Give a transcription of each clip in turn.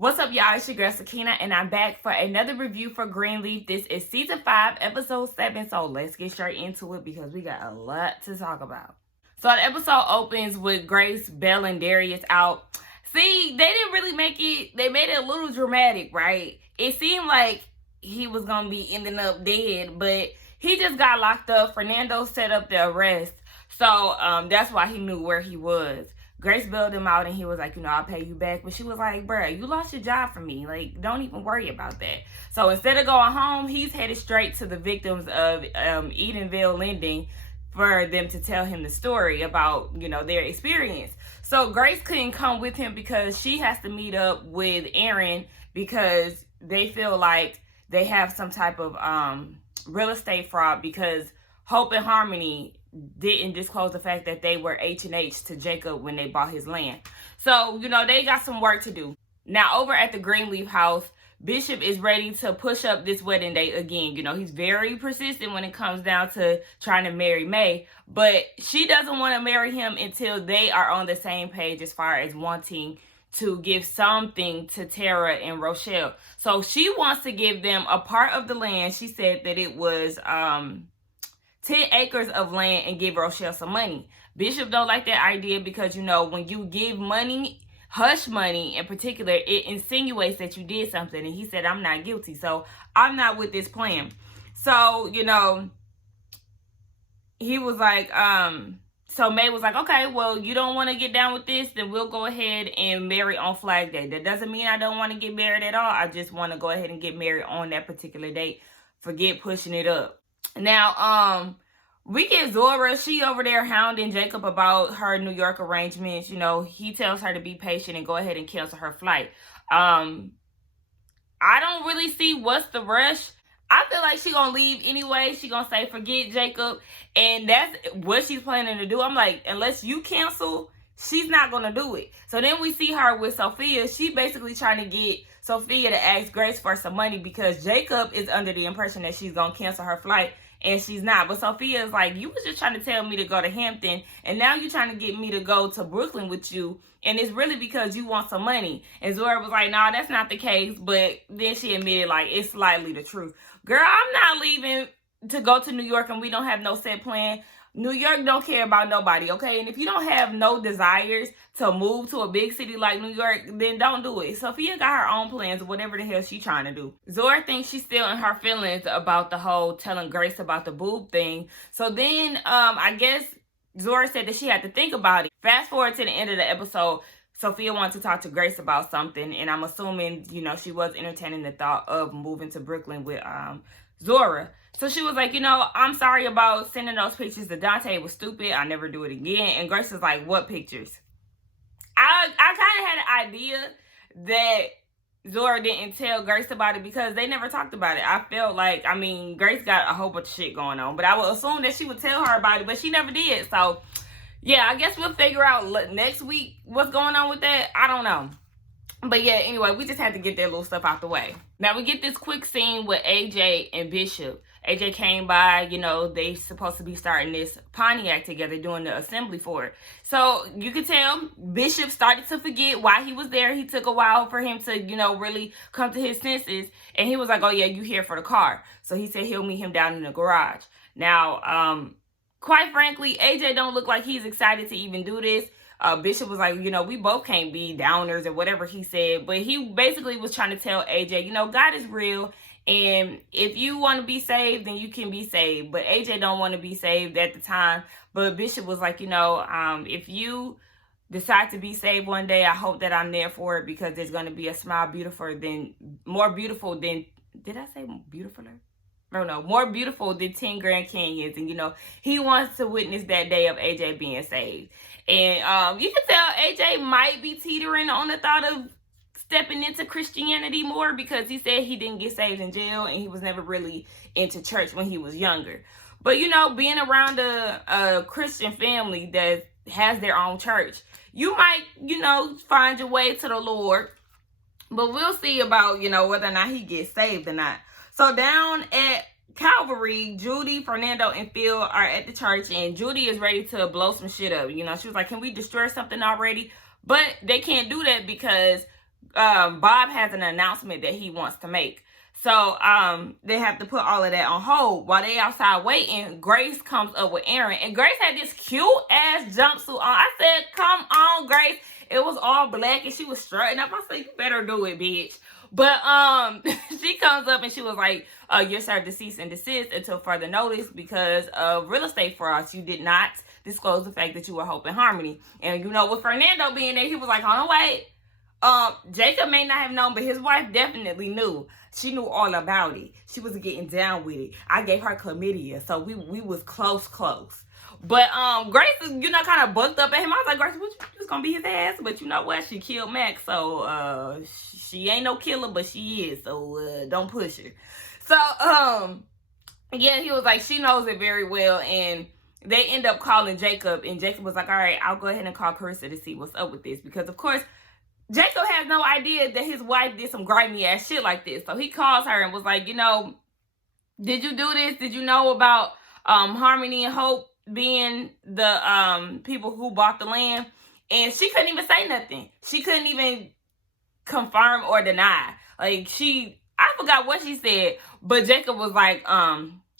What's up, y'all? It's your girl Sakina, and I'm back for another review for Greenleaf. This is season 5, episode 7. So let's get straight into it because we got a lot to talk about. So the episode opens with Grace, Belle, and Darius out. See, they didn't really make it. They made it a little dramatic, right? It seemed like he was gonna be ending up dead, but he just got locked up. Fernando set up the arrest, so that's why he knew where he was. Grace bailed him out and he was like, I'll pay you back. But she was like, bruh, you lost your job for me. Like, don't even worry about that. So instead of going home, he's headed straight to the victims of Edenvale lending for them to tell him the story about, their experience. So Grace couldn't come with him because she has to meet up with Aaron because they feel like they have some type of real estate fraud because Hope and Harmony didn't disclose the fact that they were H&H to Jacob when they bought his land. So, they got some work to do. Now, over at the Greenleaf house, Bishop is ready to push up this wedding date again. He's very persistent when it comes down to trying to marry Mae, but she doesn't want to marry him until they are on the same page as far as wanting to give something to Tara and Rochelle. So she wants to give them a part of the land. She said that it was 10 acres of land and give Rochelle some money. Bishop don't like that idea because, when you give money, hush money in particular, it insinuates that you did something. And he said, I'm not guilty, so I'm not with this plan. So, he was like, so Mae was like, okay, well, you don't want to get down with this, then we'll go ahead and marry on Flag Day. That doesn't mean I don't want to get married at all. I just want to go ahead and get married on that particular date. Forget pushing it up. Now, we get Zora. She over there hounding Jacob about her New York arrangements. He tells her to be patient and go ahead and cancel her flight. I don't really see what's the rush. I feel like she gonna leave anyway. She gonna say, forget Jacob. And that's what she's planning to do. I'm like, unless you cancel, she's not gonna do it. So then we see her with Sophia. She basically trying to get Sophia to ask Grace for some money because Jacob is under the impression that she's gonna cancel her flight, and she's not. But Sophia is like, you was just trying to tell me to go to Hampton, and now you're trying to get me to go to Brooklyn with you, and it's really because you want some money. And Zora was like, nah, that's not the case. But then she admitted, like, it's slightly the truth. Girl, I'm not leaving to go to New York, and we don't have no set plan. New York don't care about nobody, okay? And if you don't have no desires to move to a big city like New York, then don't do it. Sophia got her own plans, whatever the hell she's trying to do. Zora thinks she's still in her feelings about the whole telling Grace about the boob thing. So then, I guess Zora said that she had to think about it. Fast forward to the end of the episode, Sophia wanted to talk to Grace about something, and I'm assuming, she was entertaining the thought of moving to Brooklyn with Zora. So she was like, I'm sorry about sending those pictures to Dante. It was stupid. I'll never do it again. And Grace was like, what pictures? I kind of had an idea that Zora didn't tell Grace about it because they never talked about it. I felt like, Grace got a whole bunch of shit going on. But I would assume that she would tell her about it, but she never did. So, yeah, I guess we'll figure out next week what's going on with that. I don't know. But yeah, anyway, we just had to get that little stuff out the way. Now we get this quick scene with AJ and Bishop. AJ came by, they supposed to be starting this Pontiac together, doing the assembly for it. So you could tell Bishop started to forget why he was there. He took a while for him to, really come to his senses. And he was like, oh yeah, you here for the car. So he said he'll meet him down in the garage. Now, quite frankly, AJ don't look like he's excited to even do this. Bishop was like, we both can't be downers or whatever he said. But he basically was trying to tell AJ, God is real. And if you want to be saved, then you can be saved. But AJ don't want to be saved at the time. But Bishop was like, if you decide to be saved one day, I hope that I'm there for it because there's going to be a smile more beautiful than, did I say beautifuler? No, more beautiful than 10 Grand Canyons. And, he wants to witness that day of AJ being saved. And you can tell AJ might be teetering on the thought of stepping into Christianity more because he said he didn't get saved in jail and he was never really into church when he was younger. But, being around a Christian family that has their own church, you might, find your way to the Lord. But we'll see about, whether or not he gets saved or not. So down at Calvary, Judy, Fernando, and Phil are at the church, and Judy is ready to blow some shit up. She was like, can we destroy something already? But they can't do that because Bob has an announcement that he wants to make. So they have to put all of that on hold. While they outside waiting, Grace comes up with Aaron. And Grace had this cute ass jumpsuit on. I said, come on, Grace. It was all black and she was strutting up. I said, you better do it, bitch. But she comes up and she was like, you're served to cease and desist until further notice because of real estate frauds. You did not disclose the fact that you were Hope and Harmony. And you know, with Fernando being there, he was like, hold on, wait. Jacob may not have known, but his wife definitely knew. She knew all about it. She was getting down with it. I gave her chlamydia, so we was close. But Grace, you know, kind of bucked up at him. I was like, Grace, what, you just gonna be his ass? But you know what? She killed Max, so she ain't no killer, but she is. So don't push her. So yeah, he was like, she knows it very well, and they end up calling Jacob, and Jacob was like, all right, I'll go ahead and call Carissa to see what's up with this, because of course Jacob has no idea that his wife did some grimy ass shit like this. So he calls her and was like, you know, did you do this? Did you know about Harmony and Hope being the people who bought the land? And she couldn't even say nothing. She couldn't even confirm or deny. Like, I forgot what she said, but Jacob was like,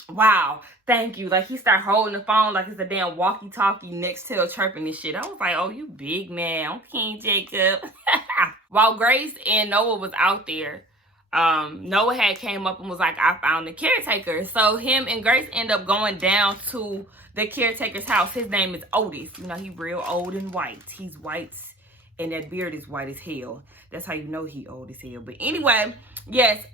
wow, thank you. Like, he started holding the phone like it's a damn walkie-talkie, next tail chirping and shit. I was like, oh, you big man. Okay, Jacob. While Grace and Noah was out there, Noah had came up and was like, I found the caretaker. So him and Grace end up going down to the caretaker's house. His name is Otis. You know, he real old and white. He's white, and that beard is white as hell. That's how you know he old as hell. But anyway, yes,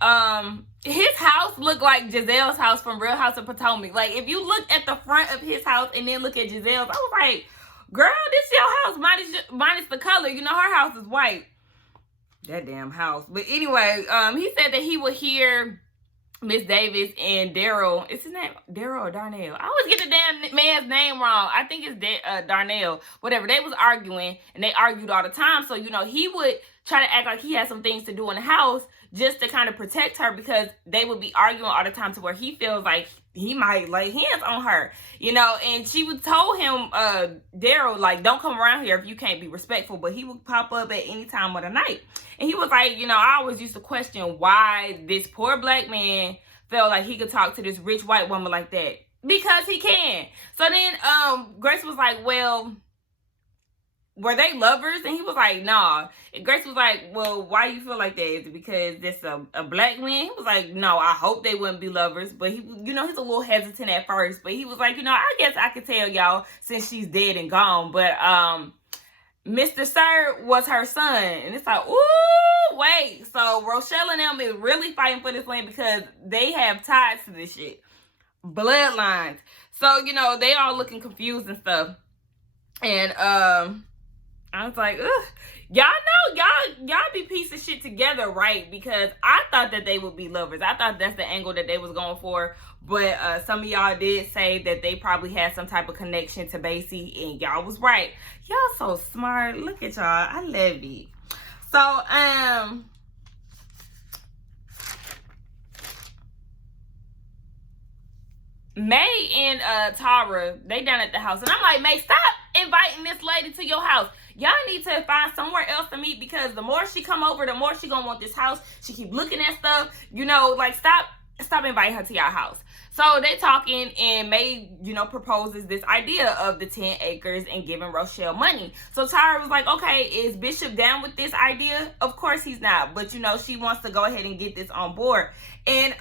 his house looked like Giselle's house from Real House of Potomac. Like, if you look at the front of his house and then look at Giselle's, I was like, girl, this your house minus the color. You know, her house is white. That damn house. But anyway, he said that he would hear Miss Davis and Daryl. Is his name Daryl or Darnell? I always get the damn man's name wrong. I think it's Darnell. Whatever. They was arguing, and they argued all the time. So, you know, he would try to act like he had some things to do in the house just to kind of protect her, because they would be arguing all the time to where he feels like he might lay hands on her, you know. And she would told him, Daryl, like, don't come around here if you can't be respectful. But he would pop up at any time of the night. And he was like, you know, I always used to question why this poor black man felt like he could talk to this rich white woman like that. Because he can. So then Grace was like, well, were they lovers? And he was like, nah. And Grace was like, well, why you feel like that? Is it because this a black man? He was like, no, I hope they wouldn't be lovers. But he, you know, he's a little hesitant at first. But he was like, you know, I guess I could tell y'all since she's dead and gone. But Mr. Sir was her son. And it's like, ooh, wait. So Rochelle and them is really fighting for this land because they have ties to this shit. Bloodlines. So, you know, they all looking confused and stuff. And I was like, ugh. Y'all know, y'all be piece of shit together, right? Because I thought that they would be lovers. I thought that's the angle that they was going for. But some of y'all did say that they probably had some type of connection to Basie, and y'all was right. Y'all so smart. Look at y'all. I love it. So, Mae and Tara, they down at the house. And I'm like, Mae, stop inviting this lady to your house. Y'all need to find somewhere else to meet, because the more she come over, the more she gonna want this house. She keep looking at stuff. You know, like, stop inviting her to your house. So they talking, and Mae, you know, proposes this idea of the 10 acres and giving Rochelle money. So Tara was like, okay, is Bishop down with this idea? Of course he's not. But, you know, she wants to go ahead and get this on board. And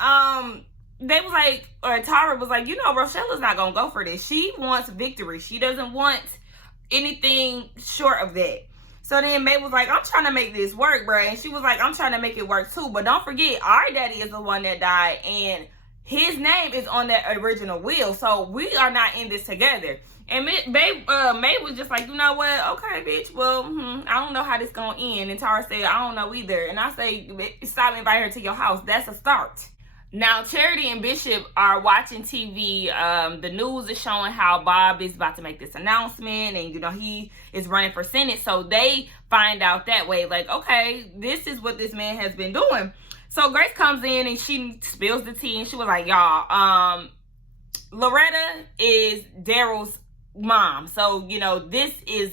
they was like, or Tara was like, you know, Rochelle is not going to go for this. She wants victory. She doesn't want anything short of that. So then Mae was like, I'm trying to make this work, bro. And she was like, I'm trying to make it work too. But don't forget, our daddy is the one that died, and his name is on that original will. So we are not in this together. And Mae was just like, you know what? Okay, bitch. Well, I don't know how this gonna end. And Tara said, I don't know either. And I say, stop inviting her to your house. That's a start. Now, Charity and Bishop are watching TV. The news is showing how Bob is about to make this announcement, and, you know, he is running for Senate. So they find out that way, like, okay, this is what this man has been doing. So Grace comes in and she spills the tea, and she was like, y'all, Loretta is Daryl's mom. So, you know, this is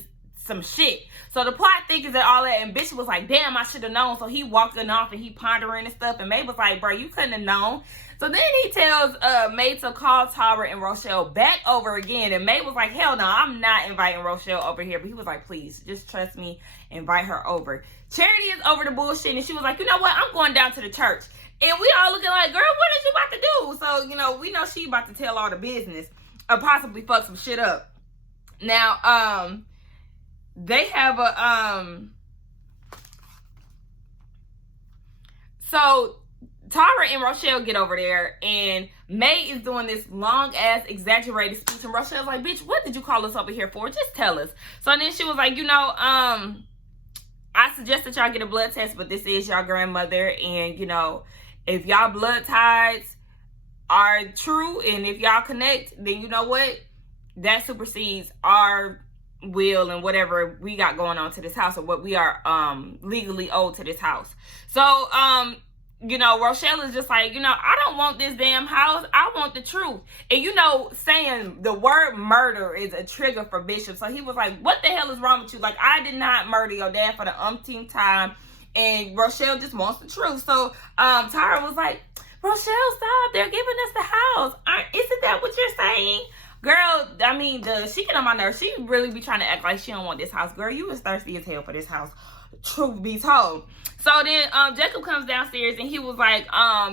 some shit. So the plot thickens and all that, and Bishop was like, damn, I should have known. So he walking off and he pondering and stuff, and Mae was like, bro, you couldn't have known. So then he tells Mae to call Tara and Rochelle back over again, and Mae was like, hell no, I'm not inviting Rochelle over here. But he was like, please, just trust me, invite her over. Charity is over the bullshit, and she was like, you know what, I'm going down to the church. And we all looking like, girl, what is you about to do? So, you know, we know she about to tell all the business or possibly fuck some shit up. Now, they have a, so Tara and Rochelle get over there, and Mae is doing this long-ass, exaggerated speech, and Rochelle's like, bitch, what did you call us over here for? Just tell us. So then she was like, you know, I suggest that y'all get a blood test, but this is y'all grandmother, and, you know, if y'all blood ties are true, and if y'all connect, then you know what? That supersedes our will and whatever we got going on to this house, or what we are legally owed to this house. So, you know, Rochelle is just like, you know, I don't want this damn house. I want the truth. And, you know, saying the word murder is a trigger for Bishop. So he was like, what the hell is wrong with you? Like, I did not murder your dad for the umpteenth time. And Rochelle just wants the truth. So Tara was like, Rochelle, stop. They're giving us the house. Isn't that what you're saying? Girl, I mean, she get on my nerves. She really be trying to act like she don't want this house. Girl, you was thirsty as hell for this house. Truth be told. So then Jacob comes downstairs and he was like,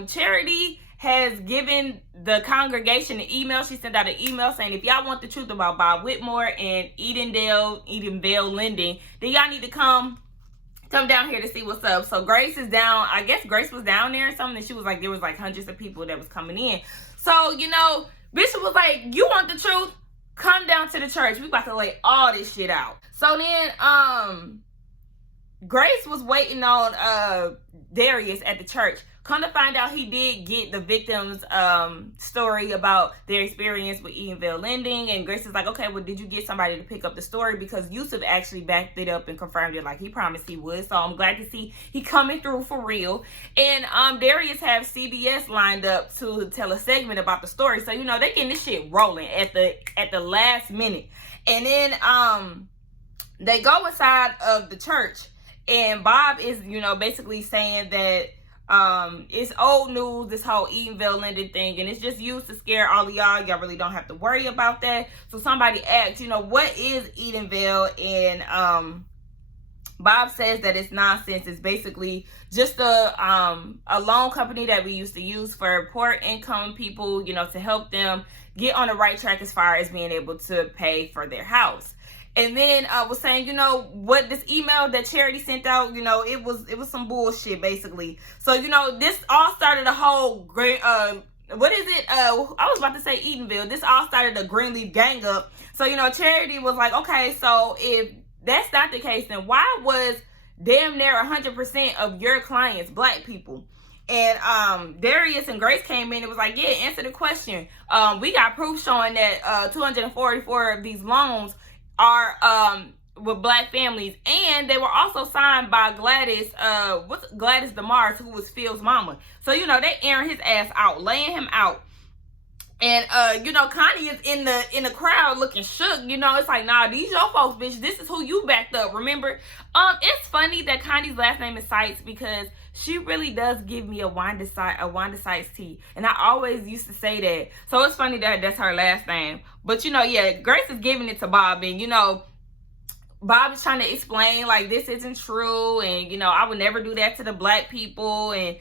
Charity has given the congregation an email. She sent out an email saying, if y'all want the truth about Bob Whitmore and Edenvale lending, then y'all need to come down here to see what's up. So Grace is down. I guess Grace was down there or something. And she was like, there was like hundreds of people that was coming in. So, you know, Bishop was like, you want the truth? Come down to the church. We about to lay all this shit out. So then, Grace was waiting on Darius at the church. Come to find out, he did get the victim's story about their experience with Edenvale lending. And Grace is like, okay, well, did you get somebody to pick up the story? Because Yusuf actually backed it up and confirmed it like he promised he would. So I'm glad to see he coming through for real. And Darius have CBS lined up to tell a segment about the story. So, you know, they getting this shit rolling at the last minute. And then they go inside of the church. And Bob is, you know, basically saying that it's old news, this whole Edenvale lending thing, and it's just used to scare all of y'all. Y'all really don't have to worry about that. So somebody asked, you know, what is Edenvale? And Bob says that it's nonsense. It's basically just a loan company that we used to use for poor income people, you know, to help them get on the right track as far as being able to pay for their house. And then was saying, you know, what this email that Charity sent out, you know, it was some bullshit basically. So, you know, this all started a whole great what is it? I was about to say Edenvale. This all started a Greenleaf gang up. So, you know, Charity was like, okay, so if that's not the case, then why was damn near 100% of your clients black people? And Darius and Grace came in and was like, yeah, answer the question. We got proof showing that 244 of these loans are with black families, and they were also signed by Gladys DeMars, who was Phil's mama. So, you know, they airing his ass out, laying him out. And you know, Connie is in the crowd looking shook. You know, it's like, nah, these your folks, bitch. This is who you backed up. Remember, it's funny that Connie's last name is Sykes, because she really does give me a Wanda Sykes tea, and I always used to say that. So it's funny that that's her last name. But you know, yeah, Grace is giving it to Bob, and you know, Bob is trying to explain like this isn't true, and you know, I would never do that to the black people. And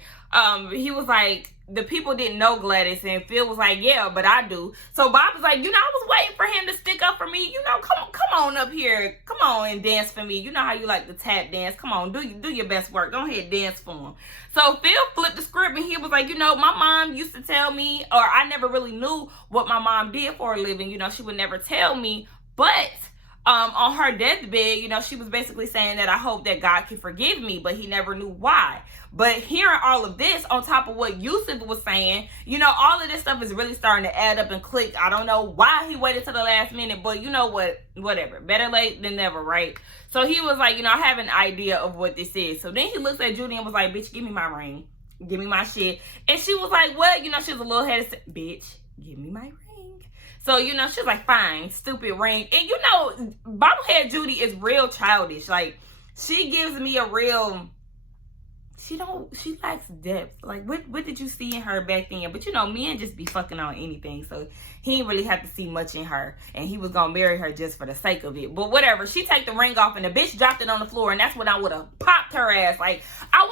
he was like, the people didn't know Gladys, and Phil was like, yeah, but I do. So Bob was like, you know, I was waiting for him to stick up for me. You know, come on up here. Come on and dance for me. You know how you like to tap dance. Come on, do your best work. Go ahead, dance for him. So Phil flipped the script, and he was like, you know, my mom used to tell me, or I never really knew what my mom did for a living. You know, she would never tell me, but on her deathbed, you know, she was basically saying that I hope that God can forgive me, but he never knew why. But hearing all of this on top of what Yusuf was saying, you know, all of this stuff is really starting to add up and click. I don't know why he waited to the last minute, but you know what, whatever. Better late than never, right? So he was like, you know, I have an idea of what this is. So then he looks at Judy and was like, bitch, give me my ring. Give me my shit. And she was like, what? You know, she was a little headed, bitch, give me my ring. So, you know, she was like, fine, stupid ring. And, you know, Bobblehead Judy is real childish. Like, she gives me a real... She lacks depth. Like, what did you see in her back then? But, you know, men just be fucking on anything. So, he didn't really have to see much in her. And he was going to marry her just for the sake of it. But whatever. She take the ring off and the bitch dropped it on the floor. And that's when I would have popped her ass. Like, I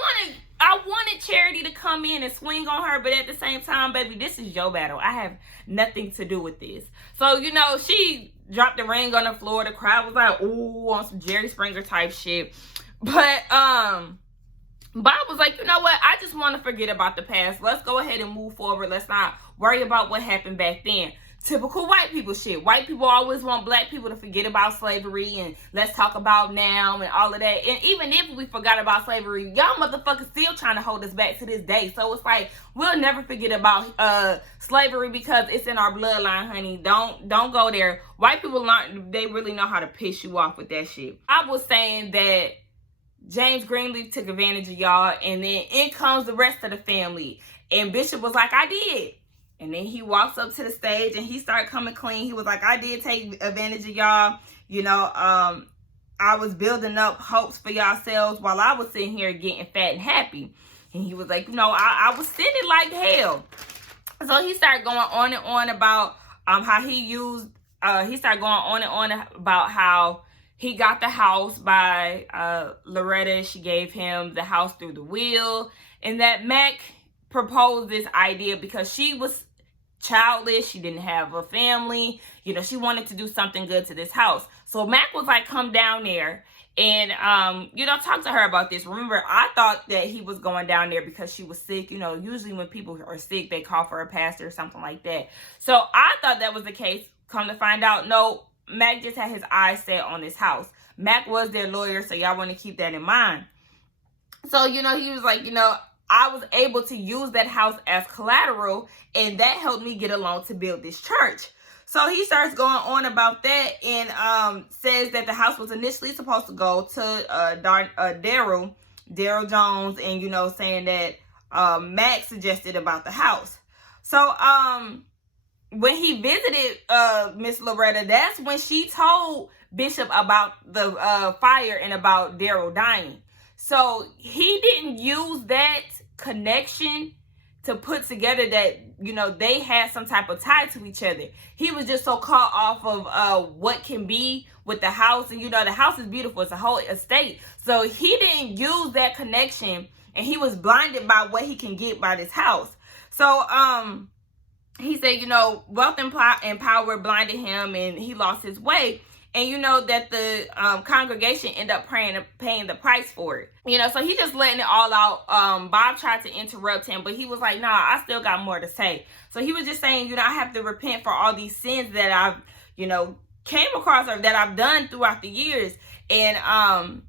wanted Charity to come in and swing on her. But at the same time, baby, this is your battle. I have nothing to do with this. So, you know, she dropped the ring on the floor. The crowd was like, ooh, on some Jerry Springer type shit. But, Bob was like, you know what? I just want to forget about the past. Let's go ahead and move forward. Let's not worry about what happened back then. Typical white people shit. White people always want black people to forget about slavery and let's talk about now and all of that. And even if we forgot about slavery, y'all motherfuckers still trying to hold us back to this day. So it's like, we'll never forget about slavery because it's in our bloodline, honey. Don't go there. White people they really know how to piss you off with that shit. I was saying that James Greenleaf took advantage of y'all, and then in comes the rest of the family. And Bishop was like, I did. And then he walks up to the stage and he started coming clean. He was like, I did take advantage of y'all. You know, I was building up hopes for yourselves while I was sitting here getting fat and happy. And he was like, you know, I was sitting like hell. So he started going on and on about how he started going on and on about how he got the house by Loretta. She gave him the house through the will. And that Mac proposed this idea because she was childless. She didn't have a family. You know, she wanted to do something good to this house. So Mac was like, come down there and, you know, talk to her about this. Remember, I thought that he was going down there because she was sick. You know, usually when people are sick, they call for a pastor or something like that. So I thought that was the case. Come to find out, no, Mac just had his eyes set on this house. Mac was their lawyer, so y'all want to keep that in mind. So, you know, he was like, you know, I was able to use that house as collateral, and that helped me get a loan to build this church. So he starts going on about that and says that the house was initially supposed to go to Daryl Jones, and, you know, saying that Mac suggested about the house. So, when he visited Miss Loretta, that's when she told Bishop about the fire and about Daryl dying. So he didn't use that connection to put together that, you know, they had some type of tie to each other. He was just so caught off of what can be with the house. And, you know, the house is beautiful. It's a whole estate. So he didn't use that connection, and he was blinded by what he can get by this house. So, he said, you know, wealth and power blinded him and he lost his way. And you know that the congregation ended up paying the price for it. You know, so he just letting it all out. Bob tried to interrupt him, but he was like, nah, I still got more to say. So he was just saying, you know, I have to repent for all these sins that I've, you know, came across or that I've done throughout the years. And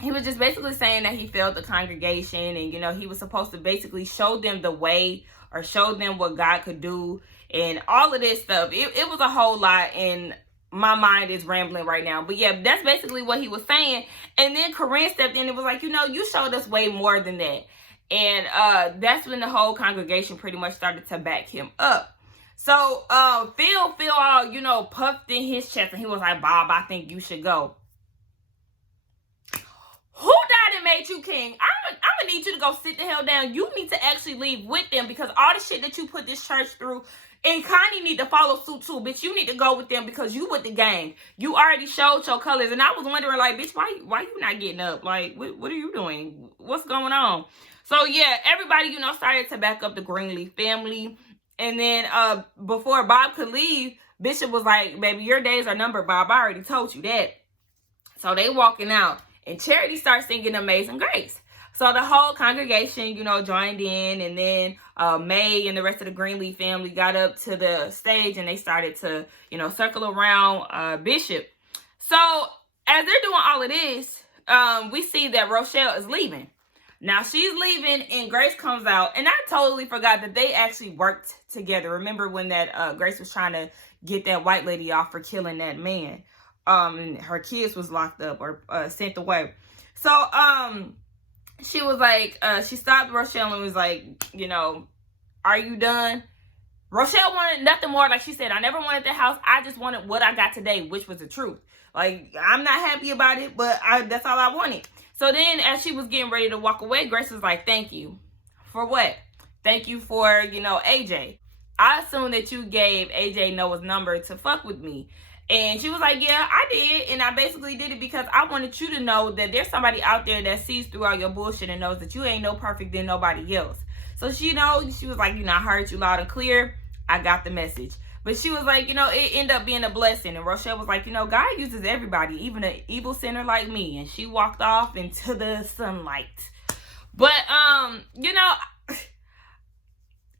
he was just basically saying that he failed the congregation, and, you know, he was supposed to basically show them the way or show them what God could do and all of this stuff. It was a whole lot, and my mind is rambling right now. But yeah, that's basically what he was saying. And then Corinne stepped in and was like, you know, you showed us way more than that. And that's when the whole congregation pretty much started to back him up. So Phil all, you know, puffed in his chest, and he was like, Bob, I think you should go. Who died and made you king? I'm gonna need you to go sit the hell down. You need to actually leave with them, because all the shit that you put this church through, and Connie need to follow suit too, bitch. You need to go with them because you with the gang. You already showed your colors, and I was wondering, like, bitch, why you not getting up? Like, what are you doing? What's going on? So yeah, everybody, you know, started to back up the Greenleaf family, and then before Bob could leave, Bishop was like, baby, your days are numbered, Bob. I already told you that. So they walking out. And Charity starts singing Amazing Grace. So the whole congregation, you know, joined in. And then Mae and the rest of the Greenleaf family got up to the stage, and they started to, you know, circle around Bishop. So as they're doing all of this, we see that Rochelle is leaving. Now she's leaving, and Grace comes out. And I totally forgot that they actually worked together. Remember when that Grace was trying to get that white lady off for killing that man? And her kids was locked up or sent away. So she was like, she stopped Rochelle and was like, you know, are you done? Rochelle wanted nothing more. Like she said, I never wanted the house. I just wanted what I got today, which was the truth. Like, I'm not happy about it, but that's all I wanted. So then as she was getting ready to walk away, Grace was like, thank you. For what? Thank you for, AJ. I assume that you gave AJ Noah's number to fuck with me. And she was like, yeah, I did. And I basically did it because I wanted you to know that there's somebody out there that sees through all your bullshit and knows that you ain't no perfect than nobody else. So she was like, I heard you loud and clear. I got the message. But she was like, it ended up being a blessing. And Rochelle was like, God uses everybody, even an evil sinner like me. And she walked off into the sunlight. But,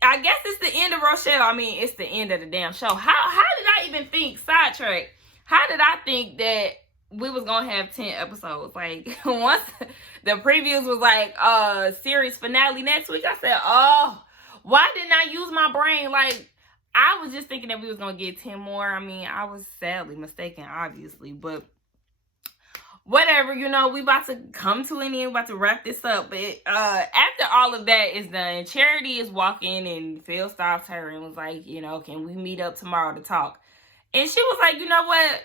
I guess it's the end of Rochelle. I mean, it's the end of the damn show. How did I even think, sidetrack, how did I think that we was going to have 10 episodes? Like, once the previews was like, series finale next week, I said, oh, why didn't I use my brain? Like, I was just thinking that we was going to get 10 more. I mean, I was sadly mistaken, obviously, but whatever, we about to come to an end. We about to wrap this up. But after all of that is done, Charity is walking and Phil stops her and was like, can we meet up tomorrow to talk? And she was like, you know what,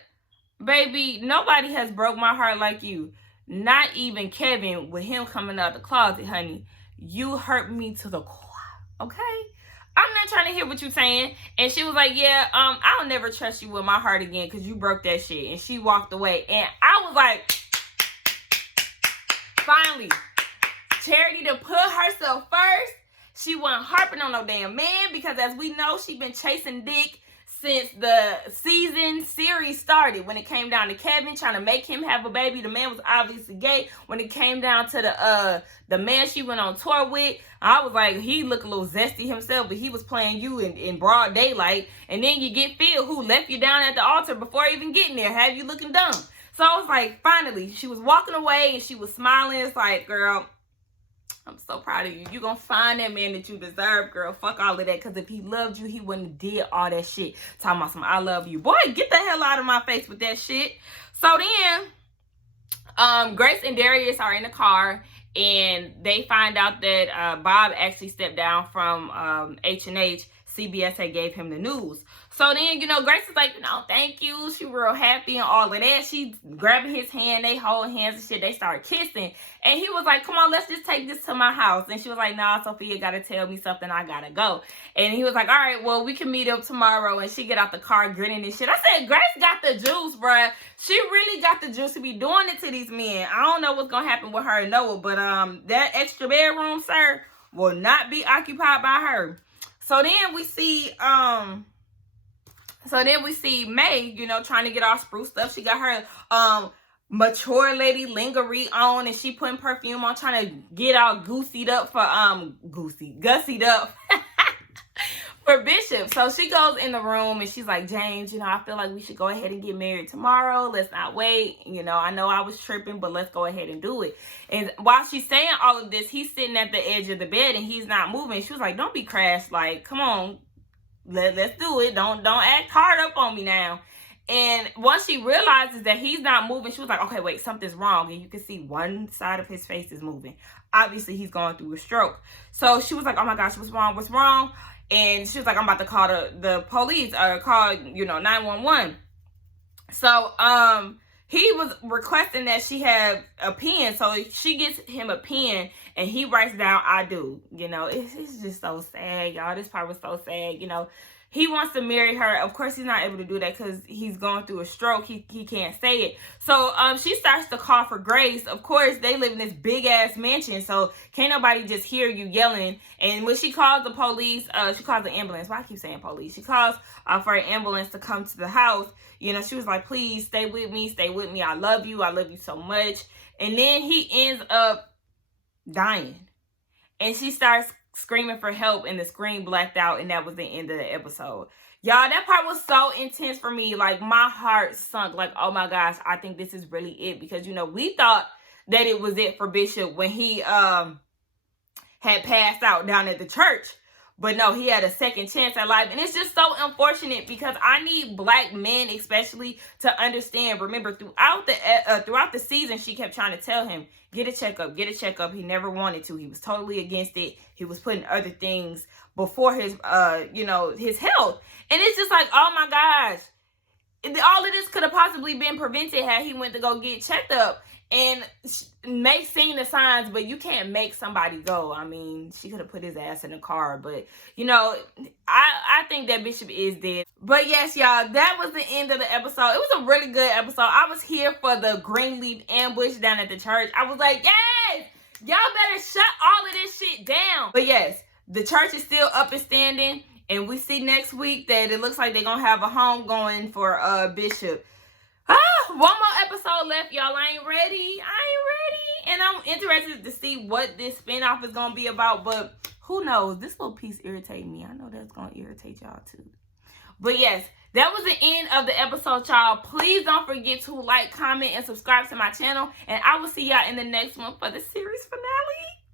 baby, nobody has broke my heart like you. Not even Kevin with him coming out the closet, honey. You hurt me to the core, okay? I'm not trying to hear what you're saying. And she was like, yeah, I'll never trust you with my heart again because you broke that shit. And she walked away. And I was like, finally, Charity to put herself first. She wasn't harping on no damn man because as we know, she been chasing dick since the series started. When it came down to Kevin trying to make him have a baby, the man was obviously gay. When it came down to the man she went on tour with, I was like, he looked a little zesty himself, but he was playing you in broad daylight. And then you get Phil, who left you down at the altar before even getting there, have you looking dumb. So I was like, finally, she was walking away and she was smiling. It's like, girl, I'm so proud of you. You're going to find that man that you deserve, girl. Fuck all of that. Because if he loved you, he wouldn't have did all that shit. Talking about some, I love you. Boy, get the hell out of my face with that shit. So then, Grace and Darius are in the car. And they find out that Bob actually stepped down from H&H. CBS had gave him the news. So then, Grace is like, thank you. She real happy and all of that. She grabbing his hand. They hold hands and shit. They start kissing. And he was like, come on, let's just take this to my house. And she was like, nah, Sophia got to tell me something. I got to go. And he was like, all right, well, we can meet up tomorrow. And she get out the car grinning and shit. I said, Grace got the juice, bruh. She really got the juice to be doing it to these men. I don't know what's going to happen with her and Noah. But that extra bedroom, sir, will not be occupied by her. So then we see... So then we see Mae, trying to get all spruced up. She got her mature lady lingerie on and she putting perfume on, trying to get all gussied up for gussied up for Bishop. So she goes in the room and she's like, James, I feel like we should go ahead and get married tomorrow. Let's not wait. I know I was tripping, but let's go ahead and do it. And while she's saying all of this, he's sitting at the edge of the bed and he's not moving. She was like, don't be crass. Like, come on. Let's do it. Don't act hard up on me now. And once she realizes that he's not moving, she was like, okay, wait, something's wrong. And you can see one side of his face is moving. Obviously, he's going through a stroke. So she was like, oh my gosh, what's wrong? What's wrong? And she was like, I'm about to call the police or call, 911. So, he was requesting that she have a pen. So she gets him a pen and he writes down, I do. It's just so sad, y'all. This part was so sad. He wants to marry her. Of course, he's not able to do that because he's going through a stroke. He can't say it. So she starts to call for Grace. Of course, they live in this big-ass mansion. So can't nobody just hear you yelling. And when she calls the police, she calls the ambulance. Why I keep saying police? She calls for an ambulance to come to the house. She was like, please stay with me. Stay with me. I love you. I love you so much. And then he ends up dying. And she starts screaming for help and the screen blacked out. And that was the end of the episode. Y'all, that part was so intense for me. Like, my heart sunk. Like, oh my gosh, I think this is really it. Because, we thought that it was it for Bishop when he had passed out down at the church. But no, he had a second chance at life. And it's just so unfortunate because I need black men especially to understand. Remember, throughout the season, she kept trying to tell him, get a checkup, get a checkup. He never wanted to. He was totally against it. He was putting other things before his, his health. And it's just like, oh my gosh. All of this could have possibly been prevented had he went to go get checked up. And Mae seen the signs, but you can't make somebody go. I mean, she could have put his ass in the car, but I think that Bishop is dead. But yes, y'all, that was the end of the episode. It was a really good episode. I was here for the Greenleaf ambush down at the church. I was like, yes, y'all better shut all of this shit down. But yes, the church is still up and standing, and we see next week that it looks like they're gonna have a home going for Bishop. One more episode left, y'all. I ain't ready. And I'm interested to see what this spinoff is going to be about. But who knows? This little piece irritates me. I know that's going to irritate y'all too. But yes, that was the end of the episode, y'all. Please don't forget to like, comment, and subscribe to my channel. And I will see y'all in the next one for the series finale.